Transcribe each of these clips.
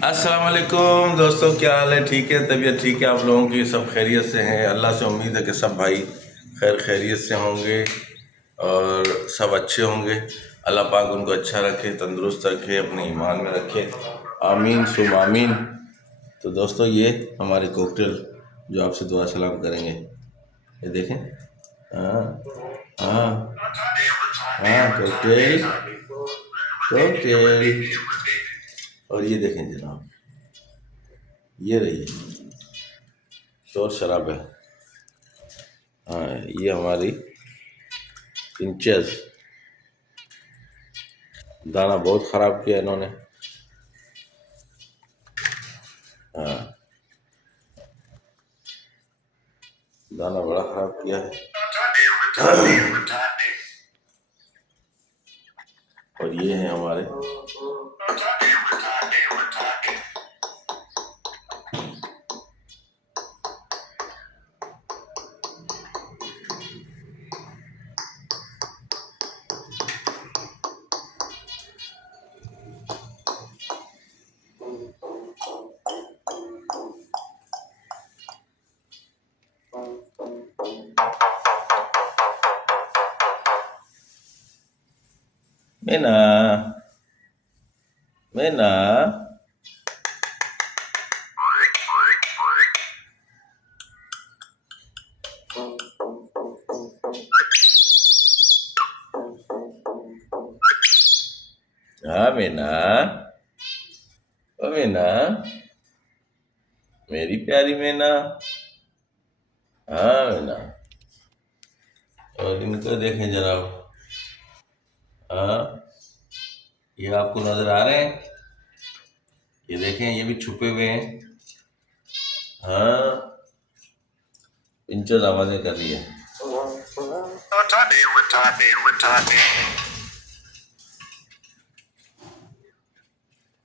अस्सलाम वालेकुम दोस्तों, क्या हाल है? ठीक है, तबीयत ठीक है आप लोगों की? सब खैरियत से हैं? अल्लाह से उम्मीद है कि सब भाई खैर खैरियत से होंगे और सब अच्छे होंगे। अल्लाह पाक उनको अच्छा रखे, तंदुरुस्त रखे, अपने ईमान में रखे। आमीन सुम आमीन। तो दोस्तों, ये हमारे कॉकटेल जो आपसे दुआ सलाम करेंगे, ये देखें। हाँ हाँ हाँ, कॉकटेल कॉकटेल। और ये देखें जनाब, ये रही शोर शराब है। हाँ, ये हमारी इंचेस। दाना बहुत ख़राब किया इन्होंने। हाँ, दाना बड़ा ख़राब किया है। और ये हैं हमारे मैना मैना। हाँ मैना, ओ मैना, मेरी प्यारी मैना। हाँ मैना। और इनको देखें जनाब। हाँ, ये आपको नजर आ रहे हैं? ये देखें, ये भी छुपे हुए हैं। हाँ, इंचज आवाजें कर रही है।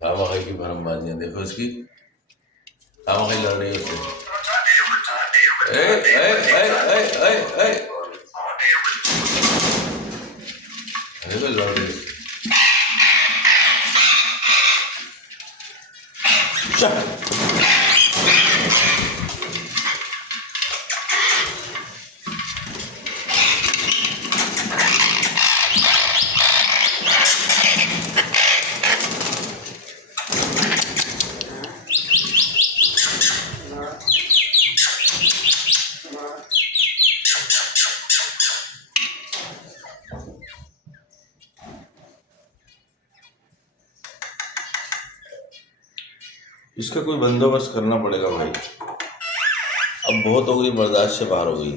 खामखा की भरमबाजियां देखो इसकी। खामखा लड़ रही है उससे। ए, ए, ए, ए, ए, ए। देखो लड़ रही है। चल। इसका कोई बंदोबस्त करना पड़ेगा भाई। अब बहुत हो गई, बर्दाश्त से बाहर हो गई।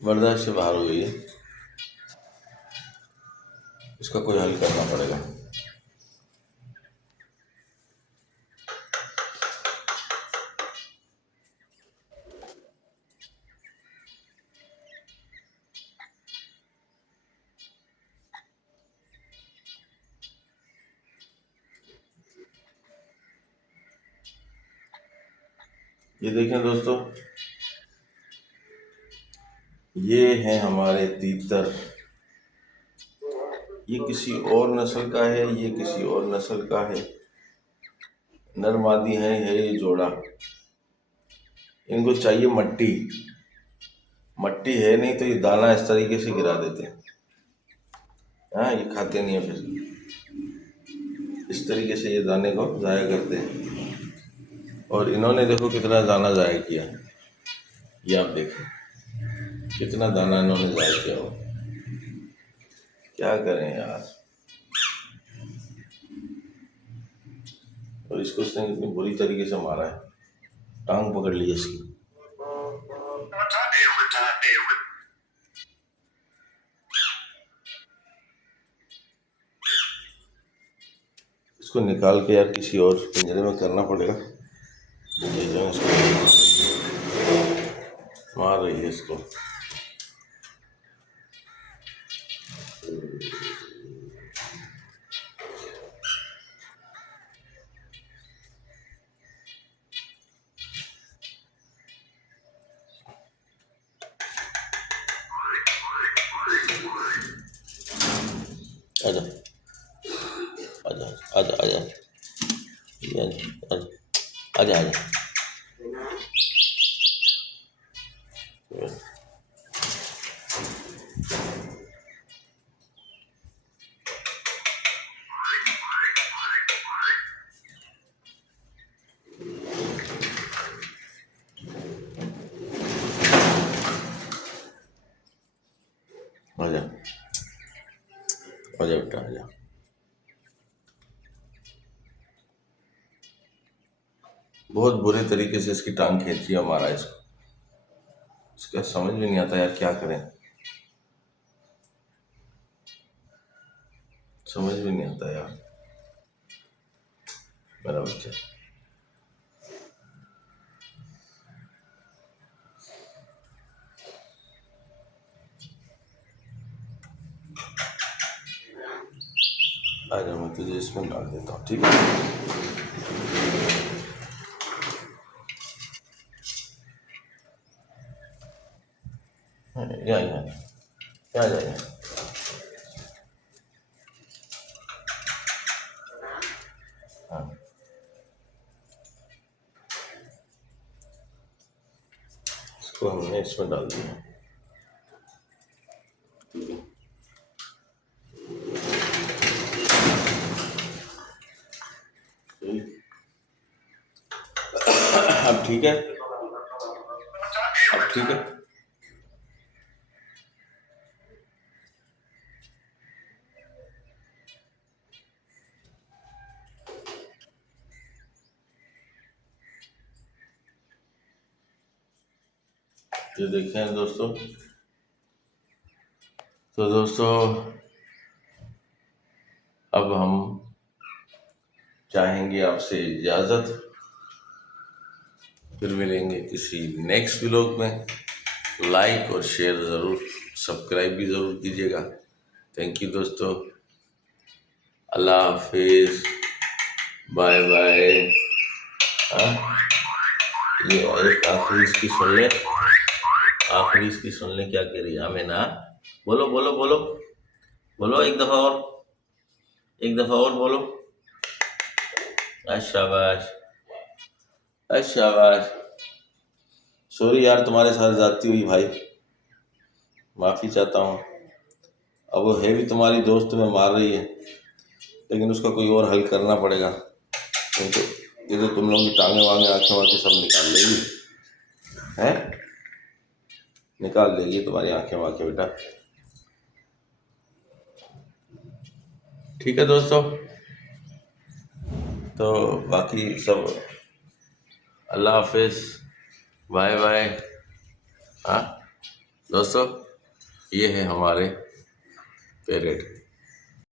बर्दाश्त से बाहर हो गई है। इसका कोई हल करना पड़ेगा। ये देखें दोस्तों, ये हैं हमारे तीतर। ये किसी और नस्ल का है, ये किसी और नस्ल का है। नर मादी है ये जोड़ा। इनको चाहिए मट्टी। मट्टी है नहीं तो ये दाना इस तरीके से गिरा देते हैं। हाँ, ये खाते नहीं है, फिर इस तरीके से ये दाने को ज़ाया करते हैं। और इन्होंने देखो कितना दाना ज़ाया किया। ये आप देखें कितना दाना इन्होंने ज़ाया किया हो। क्या करें यार। और इसको उसने इतनी बुरी तरीके से मारा है, टांग पकड़ ली इसकी। इसको निकाल के यार किसी और पिंजरे में करना पड़ेगा। ये जो इसको मार रही है इसको। आजा आजा आजा आजा ये आजा आजा आजा आजा आजा बेटा आजा। बहुत बुरे तरीके से इसकी टांग खींची है हमारा इसका समझ में नहीं आता यार, क्या करें, समझ में नहीं आता यार मेरा बच्चा। आजा मैं तुझे इसमें डाल देता हूँ, ठीक है। यहाँ यहाँ यहाँ जा यहाँ। हाँ इसको हमने इसमें डाल दिया। अब ठीक है, अब ठीक है। ये देखें दोस्तों, तो दोस्तों अब हम चाहेंगे आपसे इजाज़त, फिर मिलेंगे किसी नेक्स्ट व्लॉग में। लाइक और शेयर ज़रूर, सब्सक्राइब भी ज़रूर कीजिएगा। थैंक यू दोस्तों, अल्लाह हाफिज़, बाय बाय। ये एक आखिरी इसकी सुन ले, आखिरी इसकी सुन ले क्या कह रही है हमें ना। बोलो बोलो बोलो बोलो, एक दफ़ा और, एक दफ़ा और बोलो। शाबाश शाबाश। सॉरी यार तुम्हारे साथ ज़्यादती हुई भाई, माफ़ी चाहता हूँ। अब वो है भी तुम्हारी दोस्त, तुम्हें मार रही है, लेकिन उसका कोई और हल करना पड़ेगा। तो ये तो तुम लोगों की टांगे वांगे आँखें वाँखें सब निकाल लेगी, हैं, निकाल देगी तुम्हारी आँखें वाँखें बेटा। ठीक है दोस्तों, तो बाकी सब अल्लाह हाफिज़, बाय बाय। हाँ दोस्तों, ये है हमारे पेरेंट।